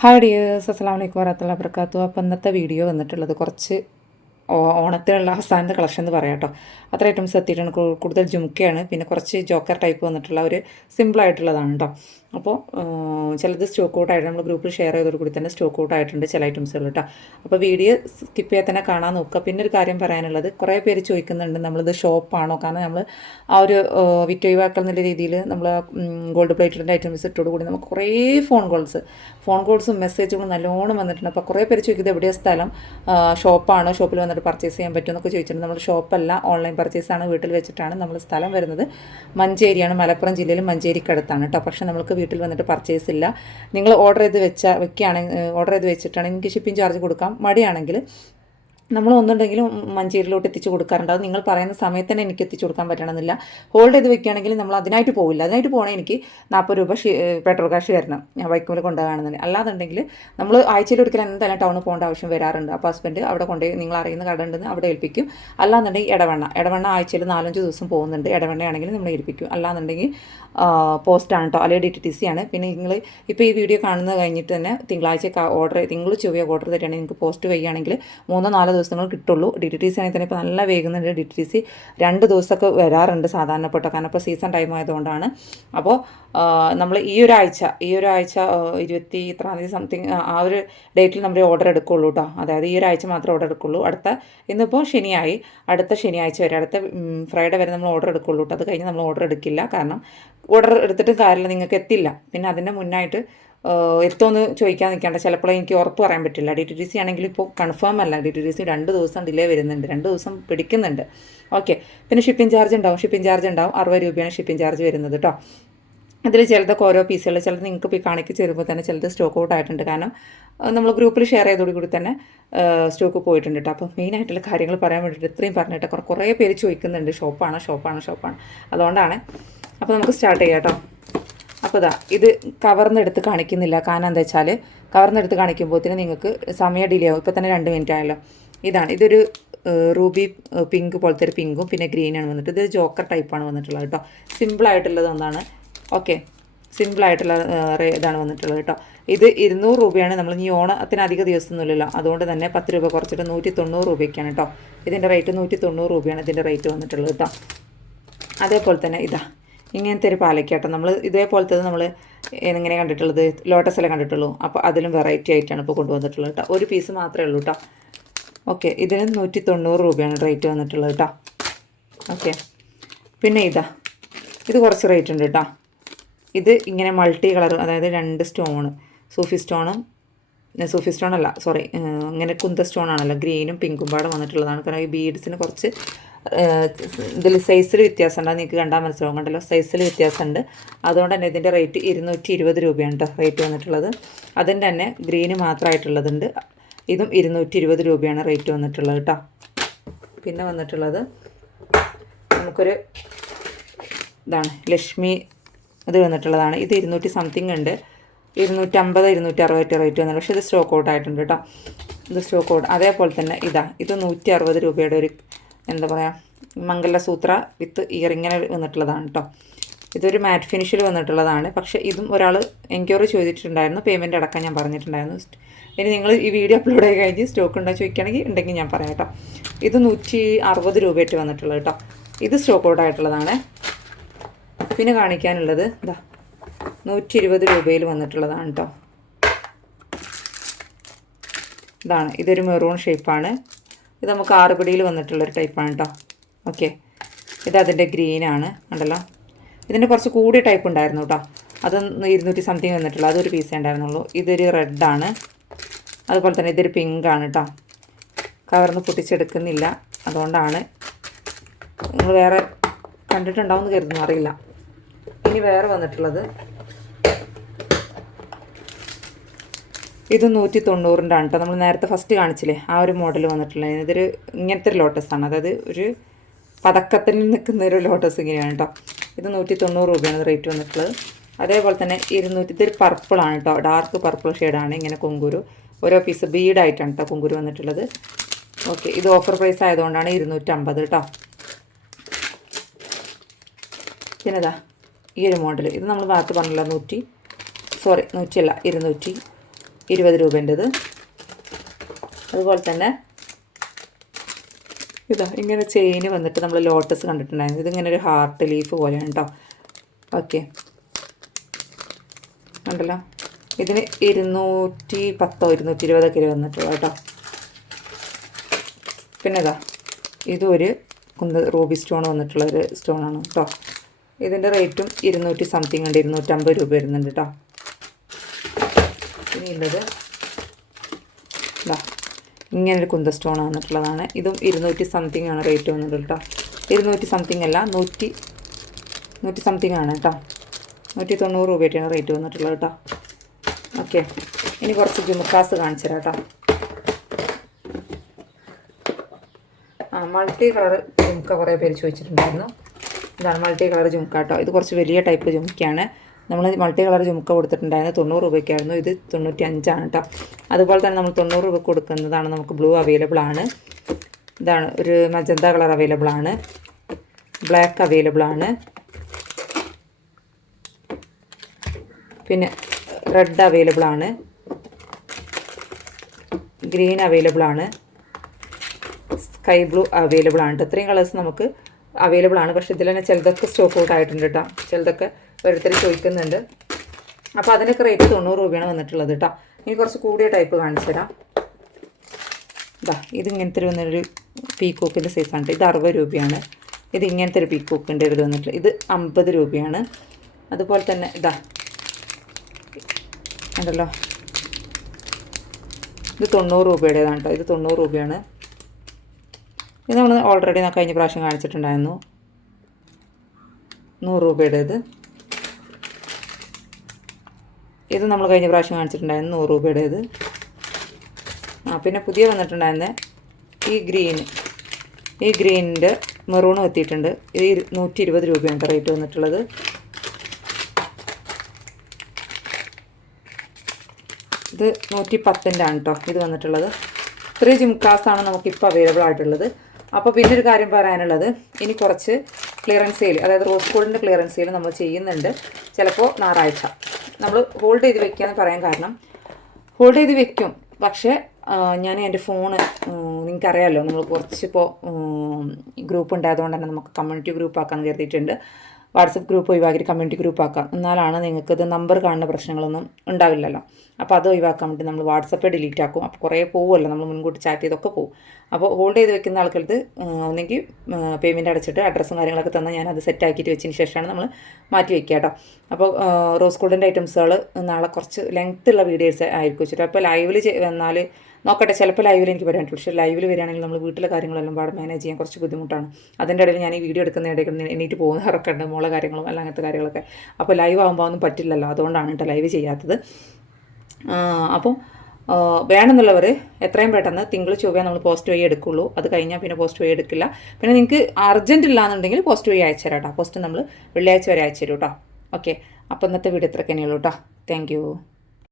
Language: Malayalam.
ഹായ് ഡിയേഴ്സ് അസ്സാം വലൈക്കും വരത്തുള്ള അബർക്കാത്തു അപ്പോൾ ഇന്നത്തെ വീഡിയോ വന്നിട്ടുള്ളത് കുറച്ച് ഓണത്തിനുള്ള അവസാനത്തെ കളക്ഷൻ എന്ന് പറയാം കേട്ടോ. അത്ര ഐറ്റംസ് എത്തിയിട്ടാണ് കൂടുതൽ ജുംക്കയാണ് പിന്നെ കുറച്ച് ജോക്കർ ടൈപ്പ് വന്നിട്ടുള്ള ഒരു സിമ്പിൾ ആയിട്ടുള്ളതാണ് കേട്ടോ. അപ്പോൾ ചിലത് സ്റ്റോക്ക് ഔട്ട് ആയിട്ട് നമ്മൾ ഗ്രൂപ്പിൽ ഷെയർ ചെയ്തോട് കൂടി തന്നെ സ്റ്റോക്ക് ഔട്ട് ആയിട്ടുണ്ട് ചില ഐറ്റംസുകൾ കേട്ടോ അപ്പോൾ വീഡിയോ സ്കിപ്പ് ചെയ്യാൻ തന്നെ കാണാൻ നോക്കുക. പിന്നെ ഒരു കാര്യം പറയാനുള്ളത് കുറേ പേര് ചോദിക്കുന്നുണ്ട് നമ്മളിത് ഷോപ്പാണോ കാരണം നമ്മൾ ആ ഒരു വിറ്റൊഴിവാക്കൽ എന്നുള്ള രീതിയിൽ നമ്മൾ ഗോൾഡ് പ്ലേറ്റഡിന്റെ ഐറ്റംസ് ഇട്ടോട് കൂടി നമുക്ക് കുറേ ഫോൺ കോൾസ് ഫോൺ കോൾസും മെസ്സേജുകളും നല്ലോണം വന്നിട്ടുണ്ട്. അപ്പോൾ കുറേ പേര് ചോദിക്കുന്നത് എവിടെയാണ് സ്ഥലം? ഷോപ്പാണോ ഷോപ്പിൽ വന്നിട്ട് പർച്ചേസ് ചെയ്യാൻ പറ്റുമെന്നൊക്കെ ചോദിച്ചിട്ടുണ്ട്. നമ്മൾ ഷോപ്പല്ല ഓൺലൈൻ പർച്ചേസാണ് വീട്ടിൽ വെച്ചിട്ടാണ് നമ്മൾ സ്ഥലം വരുന്നത്. മഞ്ചേരിയാണ് മലപ്പുറം ജില്ലയിൽ മഞ്ചേരിക്കടുത്താണ് കേട്ടോ പക്ഷേ നമുക്ക് വീട്ടിൽ വന്നിട്ട് പർച്ചേസ് ഇല്ല. നിങ്ങൾ ഓർഡർ ചെയ്ത് വെച്ച വെക്കുകയാണെങ്കിൽ ഓർഡർ ചെയ്ത് വെച്ചിട്ടാണെങ്കിൽ നിങ്ങൾക്ക് ഷിപ്പിംഗ് ചാർജ് കൊടുക്കാം. മടിയാണെങ്കിൽ നമ്മൾ ഒന്നുണ്ടെങ്കിലും മഞ്ചേരിയിലോട്ട് എത്തിച്ചു കൊടുക്കാറുണ്ട്. അത് നിങ്ങൾ പറയുന്ന സമയത്ത് തന്നെ എനിക്ക് എത്തിച്ചു കൊടുക്കാൻ പറ്റണമെന്നില്ല. ഹോൾഡ് ചെയ്ത് വെക്കുകയാണെങ്കിൽ നമ്മൾ അതിനായിട്ട് പോവില്ല. അതിനായിട്ട് പോകണേ എനിക്ക് നാൽപ്പത് രൂപ പെട്രോൾ കാശ് തരണം. ഞാൻ ബൈക്കുമ്പോൾ കൊണ്ടുപോകുകയാണെന്നുണ്ടെങ്കിൽ അല്ലാന്നുണ്ടെങ്കിൽ നമ്മൾ ആഴ്ചയിൽ ഒരിക്കലും എന്തായാലും ടൗണിൽ പോകേണ്ട ആവശ്യം വരാറുണ്ട്. അപ്പോൾ ഹസ്ബൻഡ് അവിടെ കൊണ്ടുപോയി നിങ്ങൾ അറിയുന്ന കട ഉണ്ടെന്ന് അവിടെ ഏൽപ്പിക്കും. അല്ലാന്നുണ്ടെങ്കിൽ ഇടവണ്ണ. ഇടവണ്ണ ആഴ്ചയിൽ നാലഞ്ച് ദിവസം പോകുന്നുണ്ട്. ഇടവണ്ണയാണെങ്കിൽ നമ്മൾ ഏൽപ്പിക്കും. അല്ലാന്നുണ്ടെങ്കിൽ പോസ്റ്റാണ് കേട്ടോ അല്ലെങ്കിൽ ഡി ടി ടി സി ആണ്. പിന്നെ നിങ്ങൾ ഇപ്പോൾ ഈ വീഡിയോ കാണുന്നത് കഴിഞ്ഞിട്ട് തന്നെ തിങ്കളാഴ്ച ഓർഡർ തിങ്കൾ ചൊവ്വ ഓർഡർ തരികയാണെങ്കിൽ നിങ്ങൾക്ക് പോസ്റ്റ് വയ്യാണെങ്കിൽ മൂന്നോ നാലോ ദിവസങ്ങൾ കിട്ടുള്ളൂ. ഡി ടി ടി സി ആണെങ്കിൽ തന്നെ ഇപ്പോൾ നല്ല വേഗുന്നുണ്ട് ഡി ടി ടി സി രണ്ട് ദിവസമൊക്കെ വരാറുണ്ട് സാധാരണപ്പെട്ട. കാരണം ഇപ്പോൾ സീസൺ ടൈം ആയതുകൊണ്ടാണ്. അപ്പോൾ നമ്മൾ ഈ ഒരാഴ്ച ഈ ഒരാഴ്ച ഇരുപത്തി ഇത്രാം തീയതി സംതിങ് ആ ഒരു ഡേറ്റിൽ നമ്മൾ ഓർഡർ എടുക്കുള്ളൂ കേട്ടോ അതായത് ഈ ഒരാഴ്ച മാത്രമേ ഓർഡർ എടുക്കുള്ളൂ. അടുത്ത ഇന്നിപ്പോൾ ശനിയായി. അടുത്ത ശനിയാഴ്ച വരെ അടുത്ത ഫ്രൈഡേ വരെ നമ്മൾ ഓർഡർ എടുക്കുള്ളൂ കേട്ടോ അത് കഴിഞ്ഞ് നമ്മൾ ഓർഡർ എടുക്കില്ല. കാരണം ഓർഡർ എടുത്തിട്ടും കാര്യമില്ല. നിങ്ങൾക്ക് എത്തില്ല. പിന്നെ അതിന്റെ മുന്നായിട്ട് എത്തുമെന്ന് ചോദിക്കാൻ നിൽക്കേണ്ട. ചിലപ്പോൾ എനിക്ക് ഉറപ്പ് പറയാൻ പറ്റില്ല. ഡി ടി ടി സി ആണെങ്കിൽ ഇപ്പോൾ കൺഫേം അല്ല. ഡി ടി ടി സി രണ്ട് ദിവസം ഡിലേ വരുന്നുണ്ട്. രണ്ട് ദിവസം പിടിക്കുന്നുണ്ട്. ഓക്കെ പിന്നെ ഷിപ്പിംഗ് ചാർജ് ഉണ്ടാവും. ഷിപ്പിംഗ് ചാർജ് ഉണ്ടാവും. അറുപത് രൂപയാണ് ഷിപ്പിംഗ് ചാർജ് വരുന്നത് കേട്ടോ അതിൽ ചിലതൊക്കെ ഓരോ പീസുകൾ ചിലത് നിങ്ങൾക്ക് ഇപ്പോൾ കാണിച്ച് തരുമ്പോൾ തന്നെ ചിലത് സ്റ്റോക്ക് ഔട്ട് ആയിട്ടുണ്ട്. കാരണം നമ്മൾ ഗ്രൂപ്പിൽ ഷെയർ ചെയ്തോടി കൂടി തന്നെ സ്റ്റോക്ക് പോയിട്ടുണ്ട് കേട്ടോ അപ്പോൾ മെയിനായിട്ടുള്ള കാര്യങ്ങൾ പറയാൻ വേണ്ടിയിട്ട് ഇത്രയും പറഞ്ഞിട്ട് കുറേ പേര് ചോദിക്കുന്നുണ്ട്. ഷോപ്പാണ് ഷോപ്പാണ് ഷോപ്പാണ് അതുകൊണ്ടാണ്. അപ്പോൾ നമുക്ക് സ്റ്റാർട്ട് ചെയ്യാം കേട്ടോ അപ്പോൾ ഇതാ ഇത് കവർന്നെടുത്ത് കാണിക്കുന്നില്ല. കാരണം എന്താ വെച്ചാൽ കവർന്നെടുത്ത് കാണിക്കുമ്പോഴത്തേന് നിങ്ങൾക്ക് സമയം ഡിലേ ആവും. ഇപ്പോൾ തന്നെ രണ്ട് മിനിറ്റ് ആയല്ലോ. ഇതാണ് ഇതൊരു റൂബി പിങ്ക് പോലത്തെ ഒരു പിങ്കും പിന്നെ ഗ്രീനാണ് വന്നിട്ട്. ഇത് ജോക്കർ ടൈപ്പാണ് വന്നിട്ടുള്ളത് കേട്ടോ. സിമ്പിളായിട്ടുള്ളത് ഒന്നാണ്. ഓക്കെ സിമ്പിളായിട്ടുള്ള ഇതാണ് വന്നിട്ടുള്ളത് കേട്ടോ. ഇത് ഇരുന്നൂറ് രൂപയാണ്. നമ്മൾ ഈ ഓണത്തിന് അധിക ദിവസമൊന്നുമില്ലല്ലോ. അതുകൊണ്ട് തന്നെ പത്ത് രൂപ കുറച്ചിട്ട് നൂറ്റി തൊണ്ണൂറ് രൂപയ്ക്കാണ് കേട്ടോ. ഇതിന്റെ റേറ്റ് നൂറ്റി തൊണ്ണൂറ് രൂപയാണ് ഇതിന്റെ റേറ്റ് വന്നിട്ടുള്ളത് കേട്ടോ. അതേപോലെ തന്നെ ഇതാ. ഇങ്ങനത്തെ ഒരു പാലക്കാട്ടോ. നമ്മൾ ഇതേപോലത്തെ നമ്മൾ എങ്ങനെ കണ്ടിട്ടുള്ളത്? ലോട്ടസല്ലേ കണ്ടിട്ടുള്ളൂ? അപ്പോൾ അതിലും വെറൈറ്റി ആയിട്ടാണ് ഇപ്പോൾ കൊണ്ടുവന്നിട്ടുള്ളത് കേട്ടോ ഒരു പീസ് മാത്രമേ ഉള്ളൂ കേട്ടോ ഓക്കെ ഇതിന് നൂറ്റി തൊണ്ണൂറ് രൂപയാണ് റേറ്റ് വന്നിട്ടുള്ളത് കേട്ടോ ഓക്കെ പിന്നെ ഇതാ. ഇത് കുറച്ച് റേറ്റ് ഉണ്ട് കേട്ടോ ഇത് ഇങ്ങനെ മൾട്ടി കളർ അതായത് രണ്ട് സ്റ്റോണ്. സൂഫി സ്റ്റോണും സൂഫി സ്റ്റോൺ അല്ല സോറി ഇങ്ങനെ കുന്ത സ്റ്റോൺ ആണല്ലോ ഗ്രീനും പിങ്കും പാടും വന്നിട്ടുള്ളതാണ്. കാരണം ഈ ബീഡ്സിന് കുറച്ച് ഇതിൽ സൈസിൽ വ്യത്യാസമുണ്ട്. അത് നിങ്ങൾക്ക് കണ്ടാൽ മനസ്സിലാവും. കണ്ടല്ലോ? സൈസിൽ വ്യത്യാസമുണ്ട്. അതുകൊണ്ട് തന്നെ ഇതിന്റെ റേറ്റ് ഇരുന്നൂറ്റി ഇരുപത് രൂപയാണ് കേട്ടോ റേറ്റ് വന്നിട്ടുള്ളത്. അതിന്റെ തന്നെ ഗ്രീന് മാത്രമായിട്ടുള്ളതുണ്ട്. ഇതും ഇരുന്നൂറ്റി ഇരുപത് രൂപയാണ് റേറ്റ് വന്നിട്ടുള്ളത് കേട്ടോ പിന്നെ വന്നിട്ടുള്ളത് നമുക്കൊരു ഇതാണ് ലക്ഷ്മി ഇത് വന്നിട്ടുള്ളതാണ്. ഇത് ഇരുന്നൂറ്റി സംതിങ് ഉണ്ട്. ഇരുന്നൂറ്റമ്പത് ഇരുന്നൂറ്റി അറുപത് റേറ്റ് വന്നത് പക്ഷേ ഇത് സ്റ്റോക്ക് ഔട്ട് ആയിട്ടുണ്ട് കേട്ടോ ഇത് സ്റ്റോക്ക് ഔട്ട് അതേപോലെ തന്നെ ഇതാ ഇത് നൂറ്റി അറുപത് രൂപയുടെ ഒരു എന്താ പറയുക മംഗലസൂത്ര വിത്ത് ഇയറിങ്ങനെ വന്നിട്ടുള്ളതാണ് കേട്ടോ ഇതൊരു മാറ്റ് ഫിനിഷിൽ വന്നിട്ടുള്ളതാണ്. പക്ഷേ ഇതും ഒരാൾ എൻക്വയറി ചോദിച്ചിട്ടുണ്ടായിരുന്നു പേയ്മെന്റ് അടക്കാൻ ഞാൻ പറഞ്ഞിട്ടുണ്ടായിരുന്നു. ഇനി നിങ്ങൾ ഈ വീഡിയോ അപ്ലോഡ് ആയി കഴിഞ്ഞ് സ്റ്റോക്ക് ഉണ്ടോ ചോദിക്കുകയാണെങ്കിൽ ഉണ്ടെങ്കിൽ ഞാൻ പറയാം കേട്ടോ ഇത് നൂറ്റി അറുപത് രൂപയായിട്ട് വന്നിട്ടുള്ളത് കേട്ടോ ഇത് സ്റ്റോക്ക് ഔട്ട് ആയിട്ടുള്ളതാണ്. പിന്നെ കാണിക്കാനുള്ളത് ഇതാ നൂറ്റി ഇരുപത് രൂപയിൽ വന്നിട്ടുള്ളതാണ് കേട്ടോ ഇതാണ് ഇതൊരു മെറൂൺ ഷേപ്പാണ് ഇത് നമുക്ക് ആറുപിടിയിൽ വന്നിട്ടുള്ളൊരു ടൈപ്പാണ് കേട്ടോ ഓക്കെ ഇത് അതിന്റെ ഗ്രീനാണ് ഉണ്ടല്ലോ ഇതിന്റെ കുറച്ച് കൂടിയ ടൈപ്പ് ഉണ്ടായിരുന്നു കേട്ടോ അത് ഇരുന്നൂറ്റി സംതിങ് വന്നിട്ടുള്ള. അതൊരു പീസേ ഉണ്ടായിരുന്നുള്ളൂ. ഇതൊരു റെഡാണ് അതുപോലെ തന്നെ ഇതൊരു പിങ്കാണ് കേട്ടോ കവർന്ന് പൊട്ടിച്ചെടുക്കുന്നില്ല. അതുകൊണ്ടാണ് നിങ്ങൾ വേറെ കണ്ടിട്ടുണ്ടാവും എന്ന് കരുതുന്നു. അറിയില്ല. ഇനി വേറെ വന്നിട്ടുള്ളത് ഇത് നൂറ്റി തൊണ്ണൂറിന്റെ ആണ് കേട്ടോ. നമ്മൾ നേരത്തെ ഫസ്റ്റ് കാണിച്ചില്ലേ? ആ ഒരു മോഡൽ വന്നിട്ടുള്ളത്. ഇതൊരു ഇങ്ങനത്തെ ഒരു ലോട്ടസ് ആണ്. അതായത് ഒരു പതക്കത്തിൽ നിൽക്കുന്ന ഒരു ലോട്ടസ് ഇങ്ങനെയാണ് കേട്ടോ. ഇത് നൂറ്റി തൊണ്ണൂറ് രൂപയാണ് റേറ്റ് വന്നിട്ടുള്ളത്. അതേപോലെ തന്നെ ഇരുന്നൂറ്റി ഇതൊരു പർപ്പിളാണ് കേട്ടോ. ഡാർക്ക് പർപ്പിൾ ഷെയ്ഡാണ് ഇങ്ങനെ കുങ്കുരു. ഓരോ പീസ് ബീഡായിട്ടാണ് കേട്ടോ കുങ്കുരു വന്നിട്ടുള്ളത്. ഓക്കെ ഇത് ഓഫർ പ്രൈസ് ആയതുകൊണ്ടാണ് ഇരുന്നൂറ്റമ്പത് കേട്ടോ. പിന്നെതാ ഈ ഒരു മോഡൽ ഇത് നമ്മൾ ഭാഗത്ത് പറഞ്ഞില്ല നൂറ്റി സോറി നൂറ്റിയല്ല ഇരുന്നൂറ്റി ഇരുപത് രൂപേന്റെത്. അതുപോലെ തന്നെ ഇതാ ഇങ്ങനെ ചെയിന് വന്നിട്ട് നമ്മൾ ലോട്ടസ് കണ്ടിട്ടുണ്ടായിരുന്നു. ഇതിങ്ങനെ ഒരു ഹാർട്ട് ലീഫ് പോലെയാണ് കേട്ടോ ഓക്കെ. ഉണ്ടല്ലോ ഇതിന് ഇരുന്നൂറ്റി പത്തോ ഇരുന്നൂറ്റി ഇരുപതൊക്കെ രൂപ വന്നിട്ടുള്ളൂ കേട്ടോ. പിന്നെ ഇതാ ഇതൊരു കുന്ത റൂബി സ്റ്റോൺ വന്നിട്ടുള്ള ഒരു സ്റ്റോണാണ് കേട്ടോ ഇതിന്റെ റേറ്റും ഇരുന്നൂറ്റി സംതിങ് ഉണ്ട്. ഇരുന്നൂറ്റമ്പത് രൂപ വരുന്നുണ്ട് കേട്ടോ ഇനിയുള്ളത് ഇങ്ങനെ ഒരു കുന്ത സ്റ്റോൺ വന്നിട്ടുള്ളതാണ്. ഇതും ഇരുന്നൂറ്റി സംതിങ് ആണ് റേറ്റ് വന്നത് കേട്ടോ. ഇരുന്നൂറ്റി സംതിങ് അല്ല നൂറ്റി നൂറ്റി സംതിങ് ആണ് കേട്ടോ. നൂറ്റി തൊണ്ണൂറ് രൂപയായിട്ടാണ് റേറ്റ് വന്നിട്ടുള്ളത് കേട്ടോ. ഓക്കെ ഇനി കുറച്ച് ജുമുക്കാസ് കാണിച്ചു തരാം കേട്ടോ. ആ മൾട്ടി കളർ ജുമുക്ക കുറേ പേര് ചോദിച്ചിട്ടുണ്ടായിരുന്നു. ഇതാണ് മൾട്ടി കളർ ജുമുക്ക കേട്ടോ. ഇത് കുറച്ച് വലിയ ടൈപ്പ് ജുമുക്കയാണ്. നമ്മൾ മൾട്ടി കളർ ജുമുക്ക കൊടുത്തിട്ടുണ്ടായിരുന്നു തൊണ്ണൂറ് രൂപയ്ക്കായിരുന്നു. ഇത് തൊണ്ണൂറ്റി അഞ്ചാണ് കേട്ടോ അതുപോലെ തന്നെ നമ്മൾ തൊണ്ണൂറ് രൂപ കൊടുക്കുന്നതാണ് നമുക്ക് ബ്ലൂ അവൈലബിൾ ആണ്. ഇതാണ് ഒരു മജന്ത കളർ അവൈലബിൾ ആണ്. ബ്ലാക്ക് അവൈലബിൾ ആണ്. പിന്നെ റെഡ് അവൈലബിൾ ആണ്. ഗ്രീൻ അവൈലബിൾ ആണ്. സ്കൈ ബ്ലൂ അവൈലബിൾ ആണ് ഇത്രയും കളേഴ്സ് നമുക്ക് അവൈലബിൾ ആണ്. പക്ഷേ ഇതിൽ തന്നെ ചിലതൊക്കെ സ്റ്റോക്ക് ഔട്ട് ആയിട്ടുണ്ട് കേട്ടോ ചിലതൊക്കെ ഓരോരുത്തർ ചോദിക്കുന്നുണ്ട്. അപ്പോൾ അതിനൊക്കെ റേറ്റ് തൊണ്ണൂറ് രൂപയാണ് വന്നിട്ടുള്ളത് കേട്ടോ ഇനി കുറച്ച് കൂടിയ ടൈപ്പ് കാണിച്ചു തരാം. ഇതാ ഇതിങ്ങനത്തെ വന്നൊരു പീക്കോക്കിന്റെ സൈസാണ്. ഇത് അറുപത് രൂപയാണ്. ഇത് ഇങ്ങനത്തെ ഒരു പീക്കോക്കിന്റെ ഇത് വന്നിട്ട് ഇത് അമ്പത് രൂപയാണ്. അതുപോലെ തന്നെ ഇതാ ഉണ്ടല്ലോ ഇത് തൊണ്ണൂറ് രൂപയുടേതാണ് കേട്ടോ ഇത് തൊണ്ണൂറ് രൂപയാണ്. ഇത് നമ്മൾ ഓൾറെഡി കഴിഞ്ഞ പ്രാവശ്യം കാണിച്ചിട്ടുണ്ടായിരുന്നു. നൂറ് രൂപയുടേത്. ഇത് നമ്മൾ കഴിഞ്ഞ പ്രാവശ്യം കാണിച്ചിട്ടുണ്ടായിരുന്നു നൂറ് രൂപയുടേത്. ആ പിന്നെ പുതിയ വന്നിട്ടുണ്ടായിരുന്നേ ഈ ഗ്രീൻ. ഈ ഗ്രീനിന്റെ മെറൂണും എത്തിയിട്ടുണ്ട്. ഇത് നൂറ്റി ഇരുപത് രൂപയാണ് റേറ്റ് വന്നിട്ടുള്ളത്. ഇത് നൂറ്റി പത്തിന്റെ ആണ് കേട്ടോ ഇത് വന്നിട്ടുള്ളത്. ഇത്രയും ജിംകാസാണ് നമുക്കിപ്പോൾ അവൈലബിൾ ആയിട്ടുള്ളത്. അപ്പോൾ പിന്നെ ഒരു കാര്യം പറയാനുള്ളത്. ഇനി കുറച്ച് ക്ലിയറൻസ് സെയിൽ അതായത് റോസ് ഗോൾഡിന്റെ ക്ലിയറൻസ് സെയിൽ നമ്മൾ ചെയ്യുന്നുണ്ട്. ചിലപ്പോൾ ഞായറാഴ്ച. നമ്മൾ ഹോൾഡ് ചെയ്ത് വെക്കുക എന്ന് പറയാൻ കാരണം ഹോൾഡ് ചെയ്ത് വെക്കും. പക്ഷേ ഞാൻ എന്റെ ഫോണ് നിങ്ങൾക്കറിയാമല്ലോ നമ്മൾ കുറച്ചിപ്പോൾ ഗ്രൂപ്പ് ഉണ്ടായതുകൊണ്ട് തന്നെ നമുക്ക് കമ്മ്യൂണിറ്റി ഗ്രൂപ്പ് ആക്കാൻ കരുതിയിട്ടുണ്ട്. വാട്സപ്പ് ഗ്രൂപ്പ് ഒഴിവാക്കി കമ്മ്യൂണിറ്റി ഗ്രൂപ്പ് ആക്കാം. എന്നാലാണ് നിങ്ങൾക്ക് ഇത് നമ്പർ കാണുന്ന പ്രശ്നങ്ങളൊന്നും ഉണ്ടാവില്ലല്ലോ. അപ്പോൾ അത് ഒഴിവാക്കാൻ വേണ്ടി നമ്മൾ വാട്സപ്പ് ഡിലീറ്റ് ആക്കും. അപ്പോൾ കുറേ പോകുമല്ലോ നമ്മൾ മുൻകൂട്ടി ചാറ്റ് ചെയ്തൊക്കെ പോകും അപ്പോൾ ഹോൾഡ് ചെയ്ത് വെക്കുന്ന ആൾക്കടുത്ത് ഒന്നെങ്കിൽ പേയ്മെന്റ് അടച്ചിട്ട് അഡ്രസ്സും കാര്യങ്ങളൊക്കെ തന്നാൽ ഞാൻ അത് സെറ്റ് ആക്കിയിട്ട് വെച്ചതിന് ശേഷമാണ് നമ്മൾ മാറ്റി വെക്കുക കേട്ടോ. അപ്പോൾ റോസ് ഗോൾഡിന്റെ ഐറ്റംസുകൾ നാളെ കുറച്ച് ലെങ്ത്തുള്ള വീഡിയോസ് ആയിരിക്കും വെച്ചിട്ട്. അപ്പോൾ ലൈവിൽ വന്നാൽ നോക്കട്ടെ ചിലപ്പോൾ ലൈവിൽ എനിക്ക് വരാൻ പക്ഷേ ലൈവിൽ വരികയാണെങ്കിൽ നമ്മൾ വീട്ടിലെ കാര്യങ്ങളെല്ലാം പാടെ മാനേജ് ചെയ്യാൻ കുറച്ച് ബുദ്ധിമുട്ടാണ്. അതിന്റെ ഇടയിൽ ഞാൻ ഈ വീഡിയോ എടുക്കുന്ന ഇടയ്ക്ക് എണീറ്റ് പോകുന്നവരൊക്കെ ഉണ്ട് മോളെ കാര്യങ്ങളും അല്ല അങ്ങനത്തെ കാര്യങ്ങളൊക്കെ. അപ്പോൾ ലൈവ് ആകുമ്പോൾ ഒന്നും പറ്റില്ലല്ലോ. അതുകൊണ്ടാണ് കേട്ടോ ലൈവ് ചെയ്യാത്തത്. അപ്പോൾ വേണമെന്നുള്ളവർ എത്രയും പെട്ടെന്ന് തിങ്കൾ ചൊവ്വ നമ്മൾ പോസ്റ്റ് വഴി എടുക്കുള്ളൂ. അത് കഴിഞ്ഞാൽ പിന്നെ പോസ്റ്റ് വഴി എടുക്കില്ല. പിന്നെ നിങ്ങൾക്ക് അർജന്റ് ഇല്ലാന്നുണ്ടെങ്കിൽ പോസ്റ്റ് വഴി അയച്ചു തരാം കേട്ടോ. പോസ്റ്റ് നമ്മൾ വെള്ളിയാഴ്ച വരെ അയച്ചു തരും കേട്ടോ. ഓക്കെ അപ്പോൾ ഇന്നത്തെ വീഡിയോ ഇത്രയൊക്കെ തന്നെയുള്ളൂ കേട്ടോ. താങ്ക്